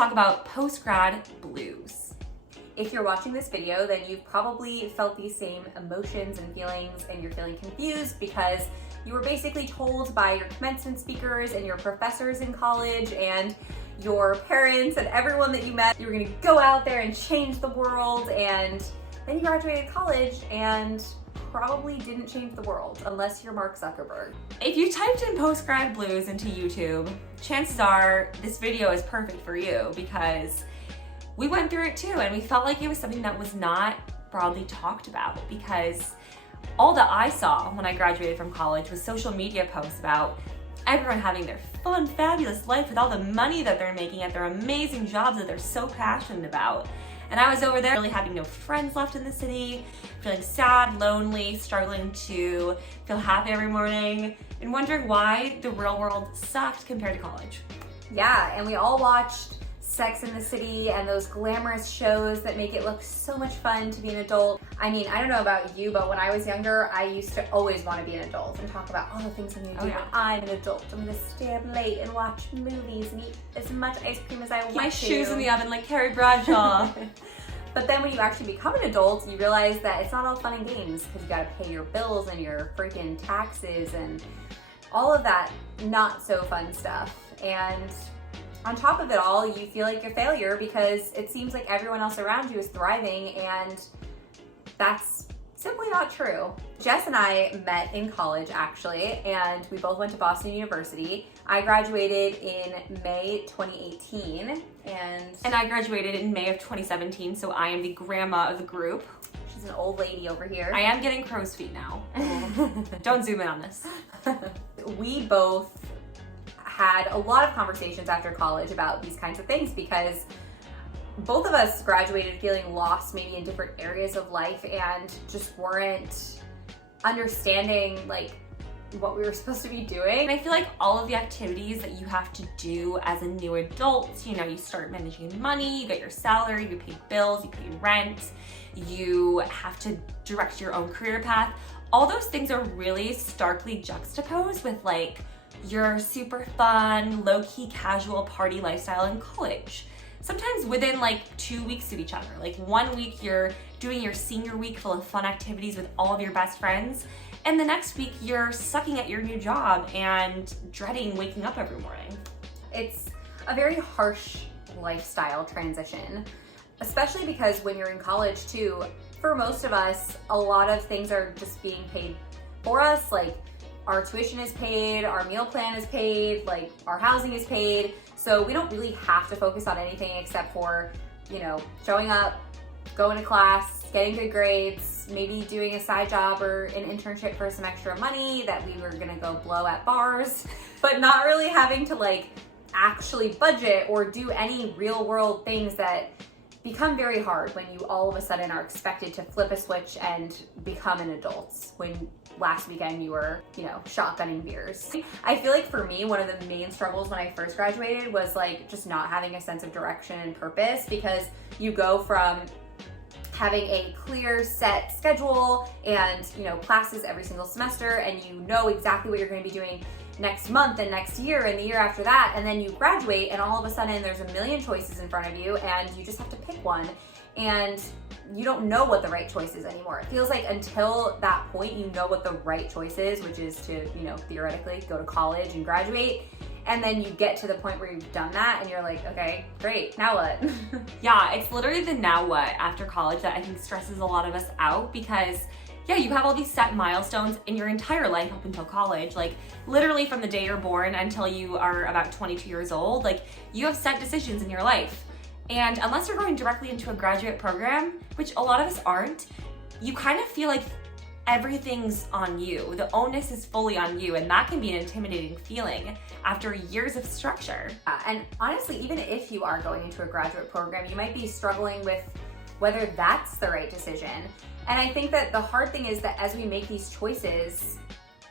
talk about post-grad blues. If you're watching this video, then you've probably felt these same emotions and feelings, and you're feeling confused because you were basically told by your commencement speakers and your professors in college and your parents and everyone that you met you were gonna go out there and change the world, and then you graduated college and probably didn't change the world unless you're Mark Zuckerberg. If you typed in post-grad blues into YouTube, chances are this video is perfect for you because we went through it too, and we felt like it was something that was not broadly talked about, because all that I saw when I graduated from college was social media posts about everyone having their fun, fabulous life with all the money that they're making at their amazing jobs that they're so passionate about. And I was over there really having no friends left in the city, feeling sad, lonely, struggling to feel happy every morning, and wondering why the real world sucked compared to college. Yeah, and we all watched Sex and the City and those glamorous shows that make it look so much fun to be an adult. I mean, I don't know about you, but when I was younger, I used to always want to be an adult and talk about all the things I'm gonna do when I'm an adult. I'm gonna stay up late and watch movies and eat as much ice cream as I want to. My shoes in the oven like Carrie Bradshaw. But then when you actually become an adult, you realize that it's not all fun and games, because you gotta pay your bills and your freaking taxes and all of that not so fun stuff. And on top of it all, you feel like you're a failure because it seems like everyone else around you is thriving, and that's simply not true. Jess and I met in college, actually, and we both went to Boston University. I graduated in May 2018, and I graduated in May of 2017, so I am the grandma of the group. She's an old lady over here. I am getting crow's feet now. Don't zoom in on this. We both had a lot of conversations after college about these kinds of things because both of us graduated feeling lost maybe in different areas of life and just weren't understanding like what we were supposed to be doing. And I feel like all of the activities that you have to do as a new adult, you know, you start managing money, you get your salary, you pay bills, you pay rent, you have to direct your own career path. All those things are really starkly juxtaposed with like your super fun, low-key, casual party lifestyle in college. Sometimes within like 2 weeks of each other. Like 1 week you're doing your senior week full of fun activities with all of your best friends, and the next week you're sucking at your new job and dreading waking up every morning. It's a very harsh lifestyle transition, especially because when you're in college too, for most of us, a lot of things are just being paid for us. Like our tuition is paid, our meal plan is paid, like our housing is paid. So we don't really have to focus on anything except for, you know, showing up, going to class, getting good grades, maybe doing a side job or an internship for some extra money that we were gonna go blow at bars, but not really having to like actually budget or do any real world things that become very hard when you all of a sudden are expected to flip a switch and become an adult when last weekend you were, you know, shotgunning beers. I feel like for me, one of the main struggles when I first graduated was like just not having a sense of direction and purpose, because you go from having a clear set schedule and, you know, classes every single semester, and you know exactly what you're going to be doing next month and next year and the year after that, and then you graduate and all of a sudden there's a million choices in front of you and you just have to pick one, and you don't know what the right choice is anymore. It feels like until that point you know what the right choice is, which is to, you know, theoretically go to college and graduate, and then you get to the point where you've done that and you're like, okay, great, now what? Yeah, it's literally the now what after college that I think stresses a lot of us out, because yeah, you have all these set milestones in your entire life up until college. Like literally from the day you're born until you are about 22 years old, like you have set decisions in your life. And unless you're going directly into a graduate program, which a lot of us aren't, you kind of feel like everything's on you. The onus is fully on you, and that can be an intimidating feeling after years of structure. And honestly, even if you are going into a graduate program, you might be struggling with whether that's the right decision. And I think that the hard thing is that as we make these choices,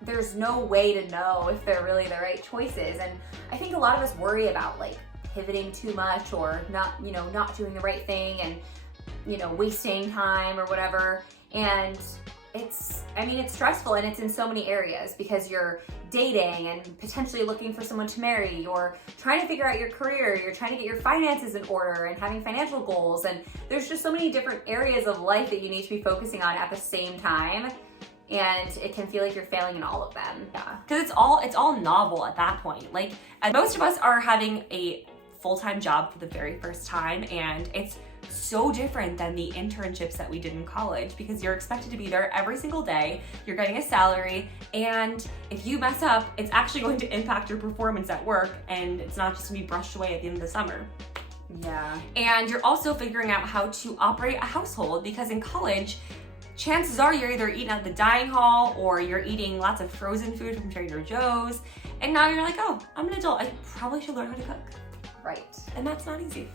there's no way to know if they're really the right choices. And I think a lot of us worry about like pivoting too much or not, you know, not doing the right thing and, you know, wasting time or whatever. And it's stressful, and it's in so many areas because you're dating and potentially looking for someone to marry, you're trying to figure out your career, you're trying to get your finances in order and having financial goals, and there's just so many different areas of life that you need to be focusing on at the same time, and it can feel like you're failing in all of them. Yeah, because it's all novel at that point. Like, and most of us are having a full-time job for the very first time, and it's so different than the internships that we did in college, because you're expected to be there every single day, you're getting a salary, and if you mess up, it's actually going to impact your performance at work, and it's not just gonna be brushed away at the end of the summer. Yeah. And you're also figuring out how to operate a household, because in college, chances are you're either eating at the dining hall or you're eating lots of frozen food from Trader Joe's, and now you're like, oh, I'm an adult, I probably should learn how to cook. Right. And that's not easy.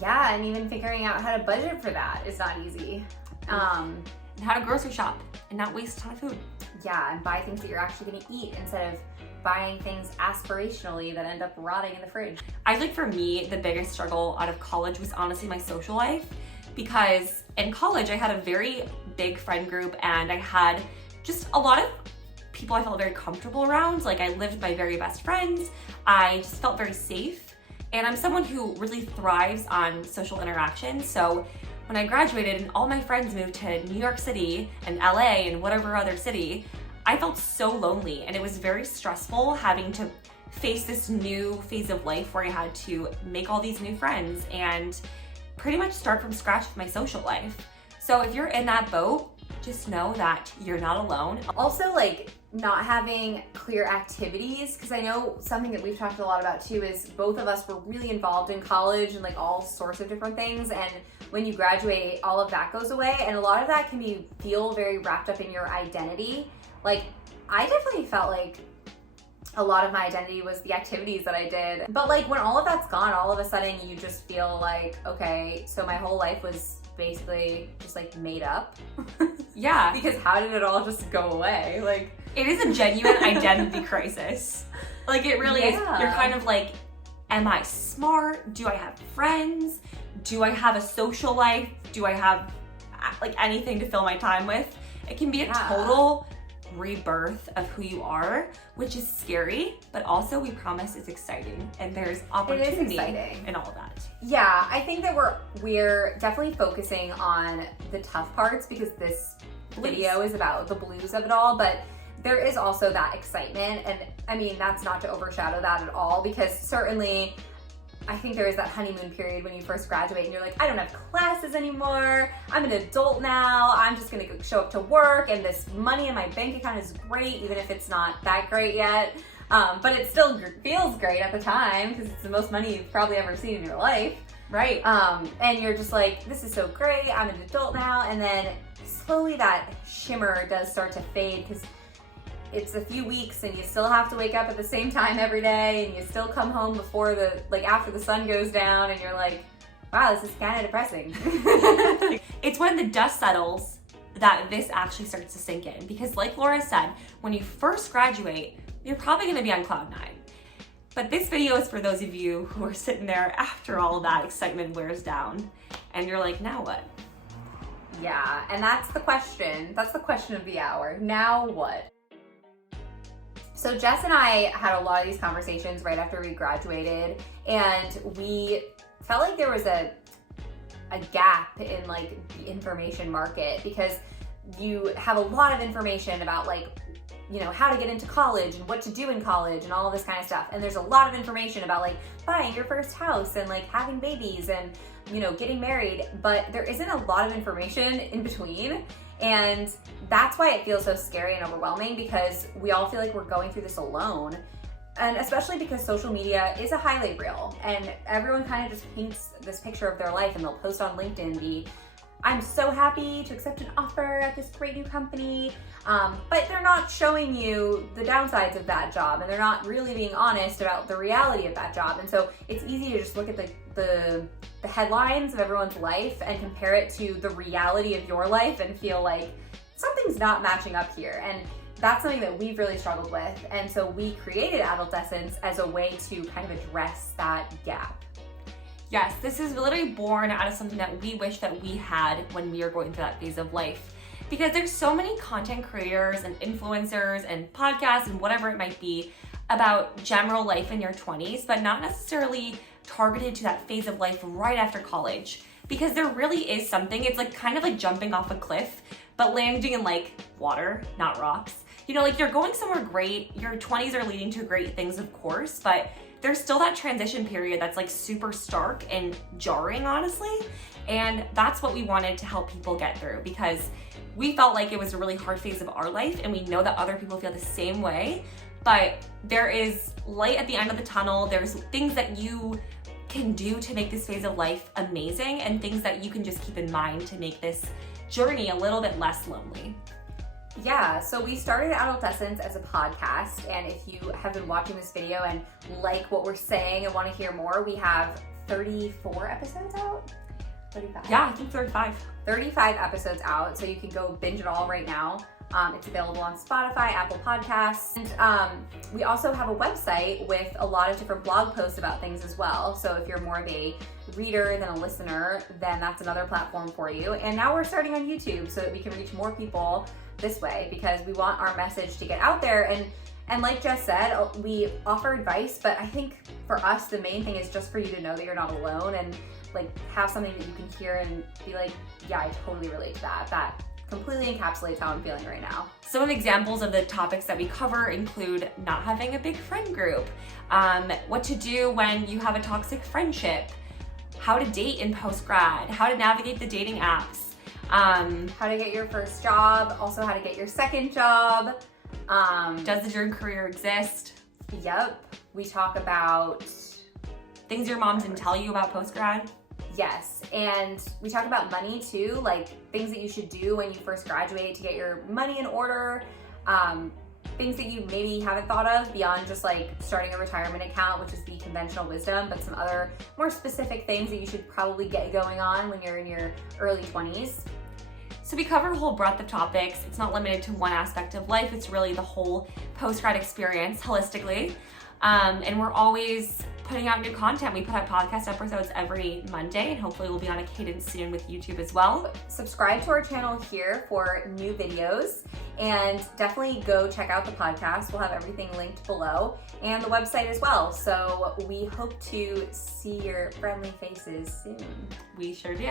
Yeah, and even figuring out how to budget for that is not easy. And how to grocery shop and not waste a ton of food. Yeah, and buy things that you're actually gonna eat instead of buying things aspirationally that end up rotting in the fridge. I think for me, the biggest struggle out of college was honestly my social life, because in college I had a very big friend group, and I had just a lot of people I felt very comfortable around. Like, I lived with my very best friends. I just felt very safe. And I'm someone who really thrives on social interaction. So when I graduated and all my friends moved to New York City and LA and whatever other city, I felt so lonely, and it was very stressful having to face this new phase of life where I had to make all these new friends and pretty much start from scratch with my social life. So if you're in that boat, just know that you're not alone. Also, like, not having clear activities, because I know something that we've talked a lot about too is both of us were really involved in college and like all sorts of different things, and when you graduate, all of that goes away, and a lot of that can feel very wrapped up in your identity. Like, I definitely felt like a lot of my identity was the activities that I did, but like when all of that's gone, all of a sudden you just feel like, okay, so my whole life was basically just like made up. Yeah. Because how did it all just go away? Like, it is a genuine identity crisis. Like, it really is. You're kind of like, am I smart? Do I have friends? Do I have a social life? Do I have like anything to fill my time with? It can be a total rebirth of who you are, which is scary, but also we promise it's exciting, and there's opportunity in all of that. Yeah, I think that we're definitely focusing on the tough parts because this video is about the blues of it all, but there is also that excitement, and I mean, that's not to overshadow that at all, because certainly I think there is that honeymoon period when you first graduate and you're like, I don't have classes anymore, I'm an adult now, I'm just gonna go show up to work, and this money in my bank account is great, even if it's not that great yet. But it still feels great at the time because it's the most money you've probably ever seen in your life. Right. And you're just like, this is so great, I'm an adult now, and then slowly that shimmer does start to fade because it's a few weeks and you still have to wake up at the same time every day, and you still come home before after the sun goes down, and you're like, wow, this is kind of depressing. It's when the dust settles that this actually starts to sink in, because like Laura said, when you first graduate, you're probably gonna be on cloud nine. But this video is for those of you who are sitting there after all that excitement wears down, and you're like, now what? Yeah, and that's the question. That's the question of the hour. Now what? So Jess and I had a lot of these conversations right after we graduated, and we felt like there was a gap in like the information market, because you have a lot of information about like, you know, how to get into college and what to do in college and all of this kind of stuff. And there's a lot of information about like buying your first house and like having babies and, you know, getting married, but there isn't a lot of information in between. And that's why it feels so scary and overwhelming, because we all feel like we're going through this alone. And especially because social media is a highlight reel, and everyone kind of just paints this picture of their life, and they'll post on LinkedIn I'm so happy to accept an offer at this great new company, but they're not showing you the downsides of that job, and they're not really being honest about the reality of that job. And so it's easy to just look at the headlines of everyone's life and compare it to the reality of your life and feel like something's not matching up here. And that's something that we've really struggled with. And so we created Adultessence as a way to kind of address that gap. Yes, this is literally born out of something that we wish that we had when we were going through that phase of life. because there's so many content creators and influencers and podcasts and whatever it might be about general life in your 20s, but not necessarily targeted to that phase of life right after college. Because there really is something, it's like kind of like jumping off a cliff, but landing in like water, not rocks. You know, like you're going somewhere great, your 20s are leading to great things, of course, but there's still that transition period that's like super stark and jarring, honestly. And that's what we wanted to help people get through, because we felt like it was a really hard phase of our life, and we know that other people feel the same way. But there is light at the end of the tunnel. There's things that you can do to make this phase of life amazing, and things that you can just keep in mind to make this journey a little bit less lonely. Yeah, so we started Adultessence as a podcast, and if you have been watching this video and like what we're saying and want to hear more, we have 34 episodes out? 35? Yeah, I think 35. 35 episodes out, so you can go binge it all right now. It's available on Spotify, Apple Podcasts, and we also have a website with a lot of different blog posts about things as well. So if you're more of a reader than a listener, then that's another platform for you. And now we're starting on YouTube so that we can reach more people this way, because we want our message to get out there. And like Jess said, we offer advice, but I think for us, the main thing is just for you to know that you're not alone, and like have something that you can hear and be like, yeah, I totally relate to that. That completely encapsulates how I'm feeling right now. Some examples of the topics that we cover include not having a big friend group, what to do when you have a toxic friendship, how to date in post-grad, how to navigate the dating apps, how to get your first job, also how to get your second job. Does the dream career exist? Yep. We talk about things your mom didn't tell you about post-grad. Yes, and we talk about money too, like things that you should do when you first graduate to get your money in order, things that you maybe haven't thought of beyond just like starting a retirement account, which is the conventional wisdom, but some other more specific things that you should probably get going on when you're in your early 20s. So we cover a whole breadth of topics. It's not limited to one aspect of life. It's really the whole post-grad experience holistically. And we're always putting out new content. We put out podcast episodes every Monday, and hopefully we'll be on a cadence soon with YouTube as well. Subscribe to our channel here for new videos, and definitely go check out the podcast. We'll have everything linked below, and the website as well. So we hope to see your friendly faces soon. We sure do.